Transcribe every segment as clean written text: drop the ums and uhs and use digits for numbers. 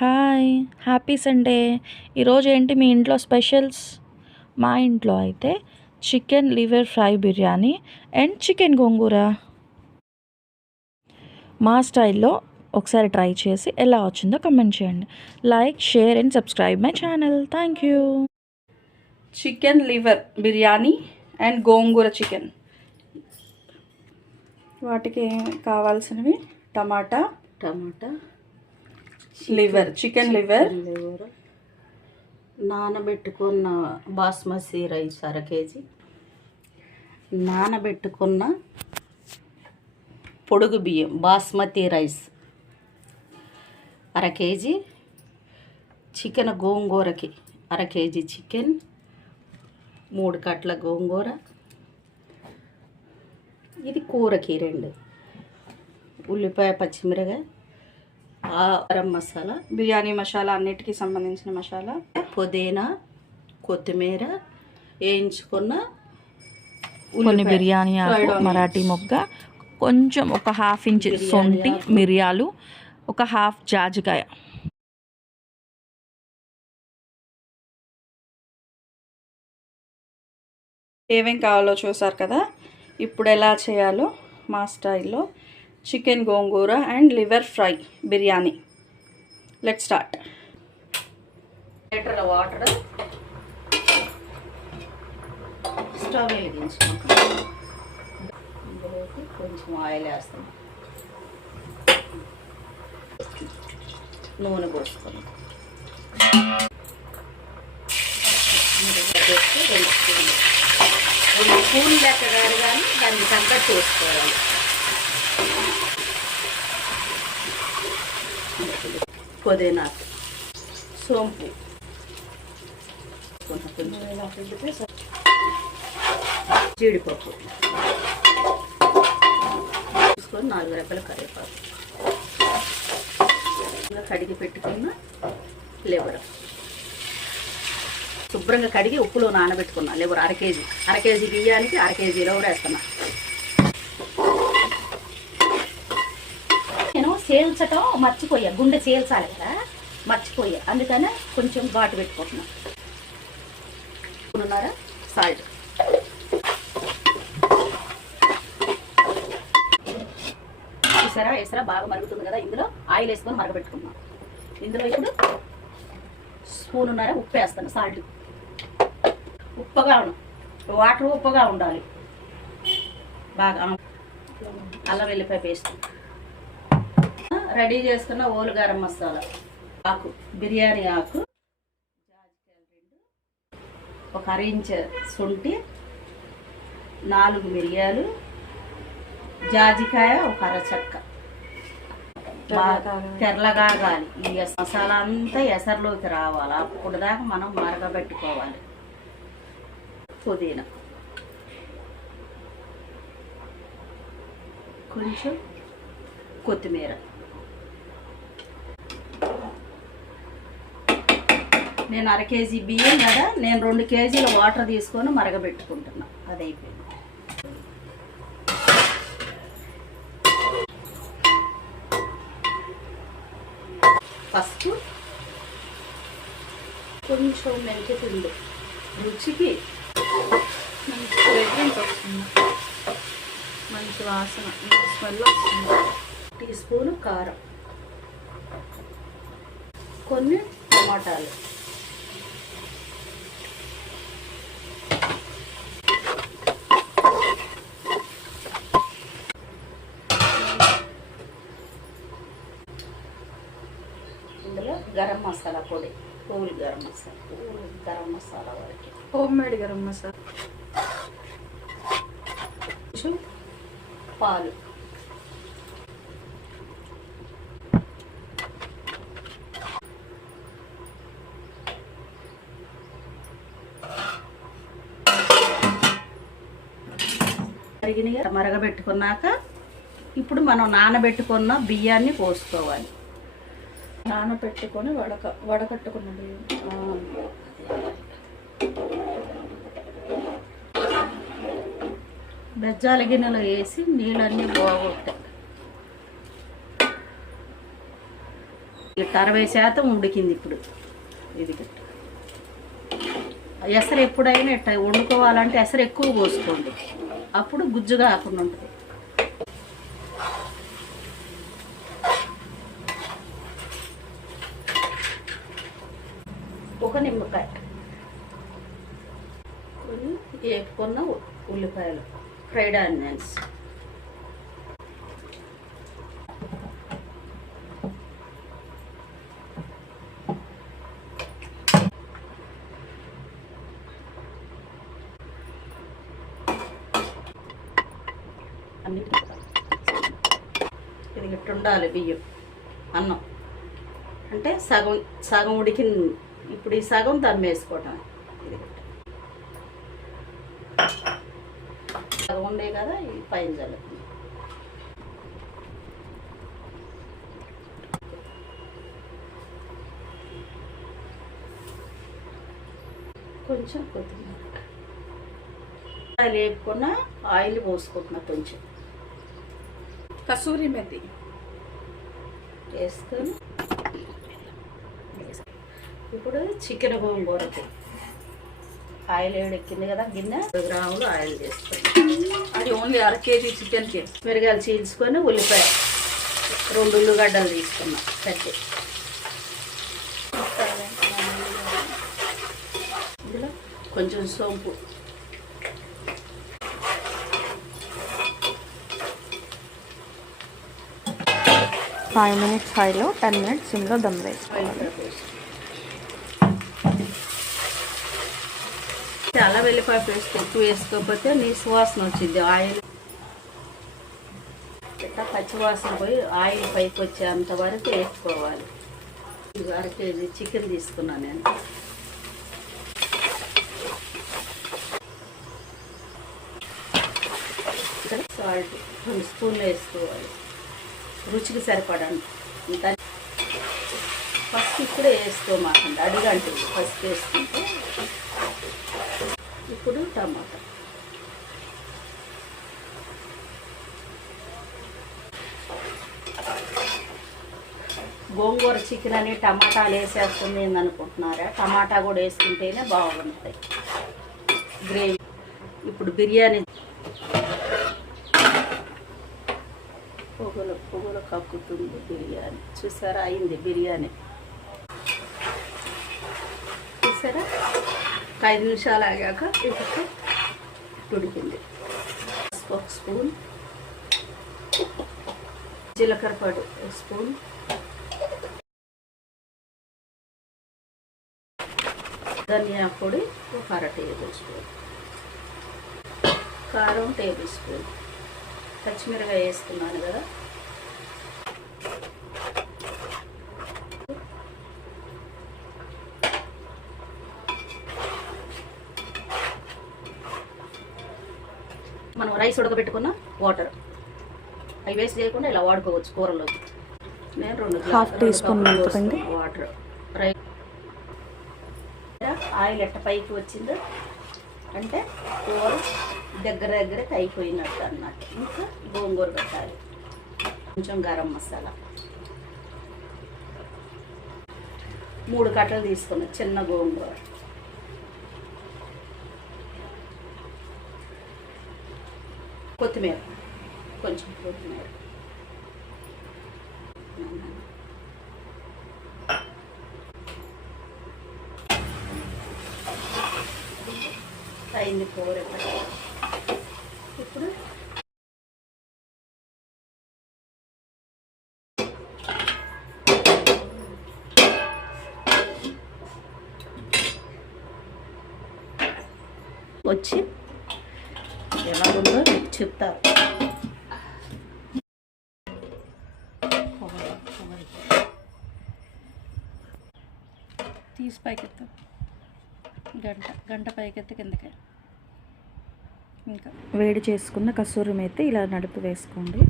Hi! Happy Sunday. ఈరోజు ఏంటి మీ ఇంట్లో స్పెషల్స్? మా ఇంట్లో అయితే chicken liver fry biryani and chicken gongura. మా స్టైల్‌లో ఒకసారి ట్రై చేసి ఎలా వచ్చిందో కామెంట్ చేయండి. Like, share and subscribe my channel. Thank you. Chicken liver biryani and gongura chicken. వాటికి కావాల్సినవి టమాటా, చికెన్ లివర్, నానబెట్టుకున్న బాస్మతి రైస్ అర కేజీ, నానబెట్టుకున్న పొడుగు బియ్యం బాస్మతి రైస్ అర కేజీ, చికెన్ గోంగూరకి అర కేజీ చికెన్, 3 కట్ల గోంగూర, ఇది కూరకి 2 ఉల్లిపాయ, పచ్చిమిరకాయ, గరం మసాలా, బిర్యానీ మసాలా, అన్నిటికీ సంబంధించిన మసాలా, పుదీనా, కొత్తిమీర, వేయించుకున్న కొన్ని బిర్యానీ ఆకు, మరాఠీ మొగ్గ, కొంచెం ఒక 1/2 ఇంచ్ సొంటి, మిరియాలు, ఒక 1/2 జాజికాయ. ఏమేం కావాలో చూసారు కదా. ఇప్పుడు ఎలా చేయాలో మా స్టైల్లో chicken gongura and liver fry biryani. Let's start. Litre water, stove వెలిగించుకుంటాం, ఇందులోకి కొంచెం ఆయిల్ వేస్తాం, నూనె పోసుకొని 2 స్పూన్లు లెక్క కాదు కానీ దాన్ని తగ్గట్టు వేసుకోవాలి. పుదీనా, సోంపు, జీడిపప్పు తీసుకొని 4 రెబ్బల కరివేపాకు, కడిగి పెట్టుకున్న లివర్, శుభ్రంగా కడిగి ఉప్పులో నానబెట్టుకున్నా లివర్ అర కేజీ బియ్యానికి అర కేజీ లివర్ వేస్తున్నా. నేను సేల్చటం మర్చిపోయా, గుండె సేల్చాలి కదా, మర్చిపోయా, అందుకనే కొంచెం ఘాటు పెట్టుకుంటున్నా. సాల్ట్, ఎసరా బాగా మరుగుతుంది కదా, ఇందులో ఆయిల్ వేసుకొని మరగబెట్టుకున్నాం. ఇందులో ఇప్పుడు 1 స్పూన్ ఉప్పు వేస్తాను. సాల్ట్ వాటర్ ఉప్పగా ఉండాలి బాగా. అల్లం వెల్లిపాయ పేస్ట్, రెడీ చేసుకున్న ఓలు గరం మసాలా ఆకు, బిర్యానీ ఆకు, ఒక 1/2 ఇంచ్ శొంఠి, 4 మిరియాలు, జాజికాయ, ఒక అర చెక్క. తెల్లగా కాగాలి, ఈ మసాలా అంతా ఎసరులోకి రావాలి, అప్పుడు దాకా మనం మరగబెట్టుకోవాలి. పుదీనా, కొంచెం కొత్తిమీర. నేను అర కేజీ బియ్యం కదా, నేను 2 కేజీల వాటర్ తీసుకొని మరగబెట్టుకుంటున్నా. అది అయిపోయింది. పసుపు, కొంచెం మెంతి పిండి, రుచికి మంచి ఫ్రేగ్రెన్స్ వస్తుంది, మంచి వాసన, స్మెల్ వస్తుంది. 1 టీ స్పూను కారం, కొన్ని టమాటాలు, ఇందులో గరం మసాలా పొడి, పూల్ గరం మసాలా వరకు, హోమ్ మేడ్ గరం మసాలా, కొంచెం పాలు, మరగబెట్టుకున్నాక ఇప్పుడు మనం నానబెట్టుకున్న బియ్యాన్ని పోసుకోవాలి. నానబెట్టుకొని వడకట్టుకున్న బియ్యం బెజ్జాల గిన్నెలో వేసి నీళ్ళన్నీ పోగొట్టాయి. ఇట్లా 60% ఉడికింది ఇప్పుడు. ఇది ఎసరు ఎప్పుడైనా ఇట్లా వండుకోవాలంటే ఎసరు ఎక్కువ పోసుకోండి, అప్పుడు గుజ్జుగా కాకుండా ఉంటుంది. ఒక నిమ్మకాయ, కొన్ని వేపుకున్న ఉల్లిపాయలు, ఫ్రైడ్ ఆనియన్స్, అన్ని ఇది ఇట్లా ఉండాలి. బియ్యం అన్నం అంటే సగం సగం ఉడికింది. ఇప్పుడు ఈ సగం వేసుకోవటం. ఇది సగం ఉండే కదా, ఈ పైన జల్లుతుంది. కొంచెం కొత్తిమీర లేపుకున్న ఆయిల్ పోసుకుంటున్నా, కొంచెం కసూరి మెతి వేసుకొని ఇప్పుడు చికెన్ గోంగూరకి ఆయిల్ వేడెక్కింది కదా, గిన్నె 100 గ్రాములు ఆయిల్ వేసుకొని, అది ఓన్లీ 1/2 kg చికెన్కి. మిరగాయలు చీల్చుకొని, ఉల్లిపాయ 2 ఉల్లిగడ్డలు తీసుకున్నా కట్టి, ఇందులో కొంచెం సోంపు, ఫైవ్ మినిట్స్ హైలో, 10 minutes సిమ్లో దమ్ వేసుకోవాలి. చాలా వెల్లిపాయ పేస్ట్ ఎక్కువ వేసుకోకపోతే నీ సువాసన వచ్చింది. ఆయిల్ ఇట్లా పచ్చివాసన పోయి ఆయిల్ పైకి వచ్చేంత వరకు వేసుకోవాలి. 1/2 kg చికెన్ తీసుకున్నాను నేను. ఇక్కడ సాల్ట్ 2 స్పూన్లు వేసుకోవాలి, రుచికి సరిపడాను. ఇంకా ఫస్ట్ ఇప్పుడే వేసుకోమాకండి, అడిగంటుంది ఫస్ట్ వేసుకుంటే. ఇప్పుడు టమాటా, గోంగూర చికెన్ అని టమాటాలు వేసేస్తుంది అనుకుంటున్నారా? టమాటా కూడా వేసుకుంటేనే బాగుంటాయి గ్రేవీ. ఇప్పుడు బిర్యానీ పొగలు కక్కుతుంది బిర్యానీ. చూసారా, అయింది బిర్యానీ. చూసారా, 5 నిమిషాలు ఆగాక ఇప్పుడు ఉడికింది. 1 స్పూన్ జీలకర్ర పొడి, 1 స్పూన్ ధనియా పొడి, 1/2 టేబుల్ స్పూన్ కారం, 1 టేబుల్ స్పూన్ పచ్చిమిరకాయ వేసుకున్నాను కదా. మనం రైస్ ఉడకబెట్టుకున్న వాటర్ అవి వేస్ట్ చేయకుండా ఇలా వాడుకోవచ్చు కూరలోకి. నేను 2 1/2 teaspoon వాటర్. రైస్ ఆయిల్ ఎట్ట పైకి వచ్చిందో అంటే కూర దగ్గరికి అయిపోయినట్టు అన్నట్టు. ఇంకా గోంగూర పెట్టాలి, కొంచెం గరం మసాలా, 3 కట్టలు తీసుకున్నా చిన్న గోంగూర, కొత్తిమీర, కొంచెం కొత్తిమీర, అయింది కూర. ఇప్పుడు వచ్చి ఎలా ఉందో మీకు చెప్తారు. తీసి పైకెత్తా, గంట పైకెత్తి కిందకి. ఇంకా వేడి చేసుకున్న కసూరి మేతి ఇలా నడుపు వేసుకోండి.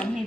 అన్నీ